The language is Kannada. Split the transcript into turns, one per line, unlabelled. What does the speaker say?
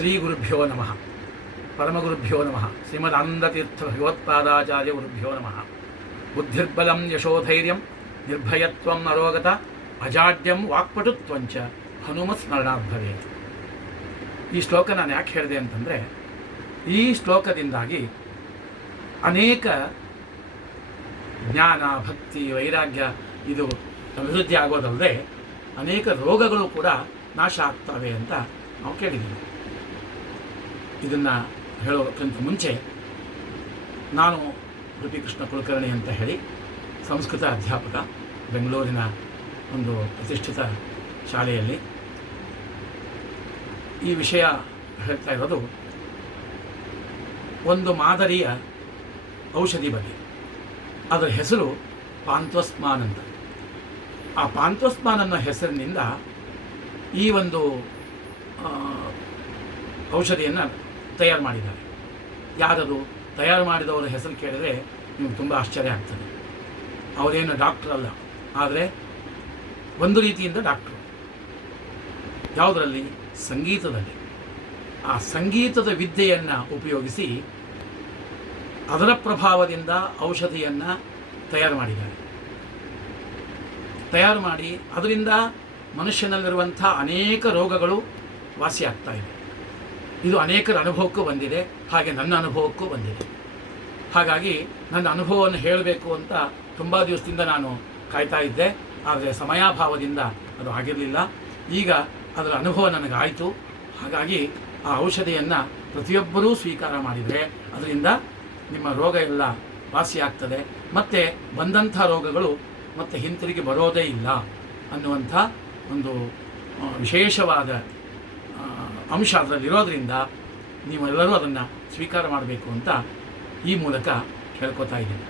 ಶ್ರೀ ಗುರುಭ್ಯೋ ನಮಃ. ಪರಮಗುರುಭ್ಯೋ ನಮಃ. ಶ್ರೀಮದ್ ಆನಂದತೀರ್ಥ ಭಗವತ್ಪಾದಾಚಾರ್ಯ ಗುರುಭ್ಯೋ ನಮಃ. ಬುದ್ಧಿರ್ಬಲಂ ಯಶೋಧೈರ್ಯಂ ನಿರ್ಭಯತ್ವಂ ಅರೋಗತ ಅಜಾಡ್ಯಂ ವಾಕ್ಪಟುತ್ವಂಚ ಹನುಮತ್ ಸ್ಮರಣಾತ್ ಈ ಶ್ಲೋಕ ನಾನು ಯಾಕೆ ಹೇಳಿದೆ ಅಂತಂದರೆ, ಈ ಶ್ಲೋಕದಿಂದಾಗಿ ಅನೇಕ ಜ್ಞಾನ, ಭಕ್ತಿ, ವೈರಾಗ್ಯ ಇದು ಅಭಿವೃದ್ಧಿ ಆಗೋದಲ್ಲದೆ ಅನೇಕ ರೋಗಗಳು ಕೂಡ ನಾಶ ಆಗ್ತವೆ ಅಂತ ನಾವು ಕೇಳಿದ್ದೀವಿ. ಇದನ್ನು ಹೇಳೋಕ್ಕಿಂತ ಮುಂಚೆ ನಾನು ಕೃಷ್ಣ ಕುಲಕರ್ಣಿ ಅಂತ ಹೇಳಿ ಸಂಸ್ಕೃತ ಅಧ್ಯಾಪಕ, ಬೆಂಗಳೂರಿನ ಒಂದು ಪ್ರತಿಷ್ಠಿತ ಶಾಲೆಯಲ್ಲಿ ಈ ವಿಷಯ ಹೇಳ್ತಾ ಇರೋದು ಒಂದು ಮಾದರಿಯ ಔಷಧಿ ಬಗ್ಗೆ. ಅದರ ಹೆಸರು ಪಾಂತ್ವಸ್ಮಾನ್ ಅಂತ. ಆ ಪಾಂತ್ವಸ್ಮಾನ್ ಅನ್ನೋ ಹೆಸರಿನಿಂದ ಈ ಒಂದು ಔಷಧಿಯನ್ನು ತಯಾರು ಮಾಡಿದ್ದಾರೆ. ಯಾರದು? ತಯಾರು ಮಾಡಿದವರ ಹೆಸರು ಕೇಳಿದರೆ ನಿಮ್ಗೆ ತುಂಬ ಆಶ್ಚರ್ಯ ಆಗ್ತದೆ. ಅವರೇನು ಡಾಕ್ಟರ್ ಅಲ್ಲ. ಆದರೆ ಒಂದು ರೀತಿಯಿಂದ ಡಾಕ್ಟ್ರು ಯಾವುದರಲ್ಲಿ? ಸಂಗೀತದಲ್ಲಿ. ಆ ಸಂಗೀತದ ವಿದ್ಯೆಯನ್ನು ಉಪಯೋಗಿಸಿ ಅದರ ಪ್ರಭಾವದಿಂದ ಔಷಧಿಯನ್ನು ತಯಾರು ಮಾಡಿದ್ದಾರೆ. ತಯಾರು ಮಾಡಿ ಅದರಿಂದ ಮನುಷ್ಯನಲ್ಲಿರುವಂಥ ಅನೇಕ ರೋಗಗಳು ವಾಸಿಯಾಗ್ತಾ ಇದೆ. ಇದು ಅನೇಕರ ಅನುಭವಕ್ಕೂ ಬಂದಿದೆ. ಹಾಗೆ ನನ್ನ ಅನುಭವಕ್ಕೂ ಬಂದಿದೆ. ಹಾಗಾಗಿ ನನ್ನ ಅನುಭವವನ್ನು ಹೇಳಬೇಕು ಅಂತ ತುಂಬ ದಿವಸದಿಂದ ನಾನು ಕಾಯ್ತಾ ಇದ್ದೆ. ಆದರೆ ಸಮಯಾಭಾವದಿಂದ ಅದು ಆಗಿರಲಿಲ್ಲ. ಈಗ ಅದರ ಅನುಭವ ನನಗಾಯಿತು. ಹಾಗಾಗಿ ಆ ಔಷಧಿಯನ್ನು ಪ್ರತಿಯೊಬ್ಬರೂ ಸ್ವೀಕಾರ ಮಾಡಿದರೆ ಅದರಿಂದ ನಿಮ್ಮ ರೋಗ ಎಲ್ಲ ವಾಸಿಯಾಗ್ತದೆ ಮತ್ತು ಬಂದಂಥ ರೋಗಗಳು ಮತ್ತೆ ಹಿಂತಿರುಗಿ ಬರೋದೇ ಇಲ್ಲ ಅನ್ನುವಂಥ ಒಂದು ವಿಶೇಷವಾದ ಅಂಶ ಅದರಲ್ಲಿರೋದ್ರಿಂದ ನೀವೆಲ್ಲರೂ ಅದನ್ನು ಸ್ವೀಕಾರ ಮಾಡಬೇಕು ಅಂತ ಈ ಮೂಲಕ ಹೇಳ್ಕೊತಾ ಇದ್ದೀನಿ.